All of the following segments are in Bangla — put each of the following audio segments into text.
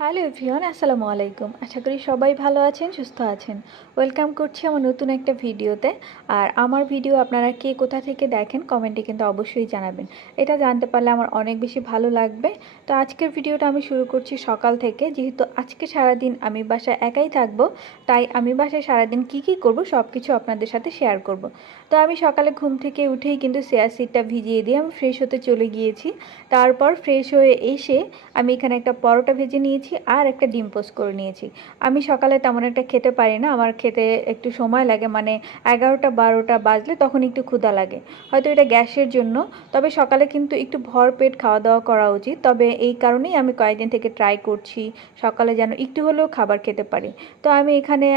হ্যালো এভরিওয়ান, আসসালামু আলাইকুম। আশা করি সবাই ভালো আছেন, সুস্থ আছেন। ওয়েলকাম করছি আমার নতুন একটা ভিডিওতে। আর আমার ভিডিও আপনারা কে কোথা থেকে দেখেন কমেন্টে কিন্তু অবশ্যই জানাবেন। এটা জানতে পারলে আমার অনেক বেশি ভালো লাগবে। তো আজকের ভিডিওটা আমি শুরু করছি সকাল থেকে। যেহেতু আজকে সারাদিন আমি বাসায় একাই থাকবো, তাই আমি বাসায় সারাদিন কী করব সব কিছু আপনাদের সাথে শেয়ার করব। তো আমি সকালে ঘুম থেকে উঠেই কিন্তু চিয়া সিডটা ভিজিয়ে দিয়ে আমি ফ্রেশ হতে চলে গিয়েছি। তারপর ফ্রেশ হয়ে এসে আমি এখানে একটা পরোটা ভেজে নিয়েছি আর একটা ডিম পোস্ট করে নিয়েছি। আমি সকালে তেমন একটা খেতে পারি না, আমার খেতে একটু সময় লাগে, মানে 11টা-12টা বাজলে তখন একটু ক্ষুধা লাগে, হয়তো এটা গ্যাসের জন্য। তবে সকালে কিন্তু একটু ভরপেট খাওয়া দাওয়া করা উচিত। তবে এই কারণেই আমি কয়েকদিন থেকে ট্রাই করছি সকালে যেন একটু হলেও খাবার খেতে পারি। তো আমি এখানে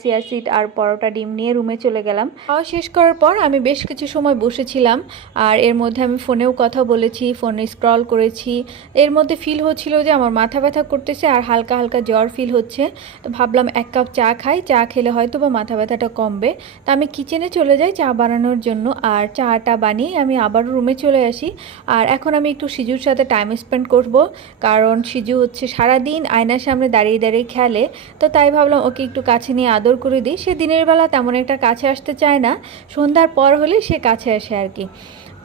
চিয়া সিড আর পরোটা ডিম নিয়ে রুমে চলে গেলাম। খাওয়া শেষ করার পর আমি বেশ কিছু সময় বসেছিলাম, আর এর মধ্যে আমি ফোনেও কথা বলেছি, ফোনে স্ক্রল করেছি। এর মধ্যে ফিল হচ্ছিল যে আমার মাথা ব্যথা করতেছে আর হালকা হালকা জ্বর ফিল হচ্ছে। তো ভাবলাম 1 কাপ চা খাই, চা খেলে হয়তো বা মাথা ব্যথাটা কমবে। তো আমি কিচেনে চলে যাই চা বানানোর জন্য, আর চাটা বানিয়ে আমি আবার রুমে চলে আসি। আর এখন আমি একটু সিজুর সাথে টাইম স্পেন্ড করব, কারণ সিজু হচ্ছে সারাদিন আয়নার সামনে দাঁড়িয়ে দাঁড়িয়ে খেলে। তো তাই ভাবলাম ওকে একটু কাছে নিয়ে আদর করে দিই। সে দিনের বেলা তেমন একটা কাছে আসতে চায় না, সন্ধ্যার পর হলে সে কাছে আসে আর কি।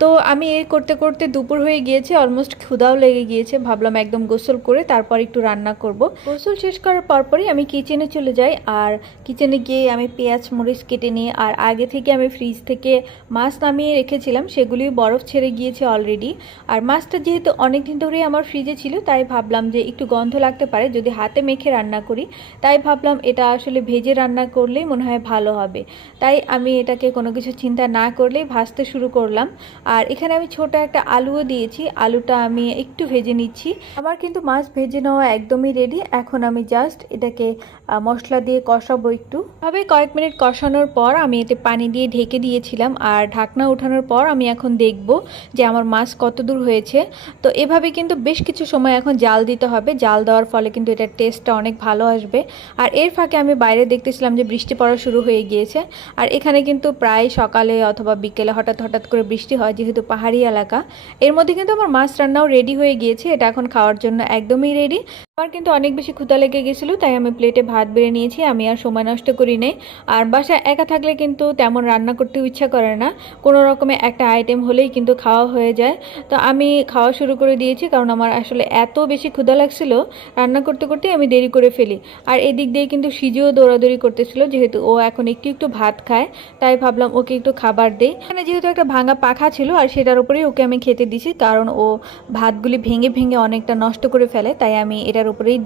তো আমি এই করতে করতে দুপুর হয়ে গিয়েছে, অলমোস্ট ক্ষুধাও লেগে গিয়েছে। ভাবলাম একদম গোসল করে তারপর একটু রান্না করব। গোসল শেষ করার পরপরই আমি কিচেনে চলে যাই, আর কিচেনে গিয়ে আমি পেঁয়াজ মরিচ কেটে নিই। আর আগে থেকে আমি ফ্রিজ থেকে মাছ নামিয়ে রেখেছিলাম, সেগুলি বরফ ছেড়ে গিয়েছে অলরেডি। আর মাছটা যেহেতু অনেক দিন ধরেই আমার ফ্রিজে ছিল, তাই ভাবলাম যে একটু গন্ধ লাগতে পারে যদি হাতে মেখে রান্না করি। তাই ভাবলাম এটা আসলে ভেজে রান্না করলেই মনে হয় ভালো হবে। তাই আমি এটাকে কোনো কিছু চিন্তা না করলেই ভাজতে শুরু করলাম। আর এখানে আমি ছোট একটা আলুও দিয়েছি, আলুটা আমি একটু ভেজে নিচ্ছি। আমার কিন্তু মাছ ভেজে নেওয়া একদমই রেডি। এখন আমি জাস্ট এটাকে মশলা দিয়ে কষাবো একটু। তবে কয়েক মিনিট কষানোর পর আমি এতে পানি দিয়ে ঢেকে দিয়েছিলাম, আর ঢাকনা ওঠানোর পর আমি এখন দেখব যে আমার মাছ কত দূর হয়েছে। তো এভাবে কিন্তু বেশ কিছু সময় এখন জাল দিতে হবে, জাল দেওয়ার ফলে কিন্তু এটার টেস্টটা অনেক ভালো আসবে। আর এর ফাঁকে আমি বাইরে দেখতেছিলাম যে বৃষ্টি পড়া শুরু হয়ে গিয়েছে। আর এখানে কিন্তু প্রায় সকালে অথবা বিকেলে হঠাৎ হঠাৎ করে বৃষ্টি হয়, যেহেতু পাহাড়ি এলাকা। এর মধ্যে কিন্তু আমার মাছ রান্নাও রেডি হয়ে গিয়েছে, এটা এখন খাওয়ার জন্য একদমই রেডি। আমার কিন্তু অনেক বেশি ক্ষুধা লেগে গেছিলো, তাই আমি প্লেটে ভাত বেড়ে নিয়েছি। আমি আর সময় নষ্ট করি নাই। আর বাসায় একা থাকলে কিন্তু তেমন রান্না করতেও ইচ্ছা করে না, কোনো রকমে একটা আইটেম হলেই কিন্তু খাওয়া হয়ে যায়। তো আমি খাওয়া শুরু করে দিয়েছি, কারণ আমার আসলে এত বেশি ক্ষুধা লাগছিল, রান্না করতে করতে আমি দেরি করে ফেলি। আর এদিক দিয়ে কিন্তু সিজুও দৌড়াদৌড়ি করতেছিল, যেহেতু ও এখন একটু একটু ভাত খায়, তাই ভাবলাম ওকে একটু খাবার দেই। এখানে যেহেতু একটা ভাঙা পাখা ছিল, আর সেটার উপরেই ওকে আমি খেতে দিছি, কারণ ও ভাতগুলি ভেঙে ভেঙে অনেকটা নষ্ট করে ফেলে, তাই আমি এটার উপরেই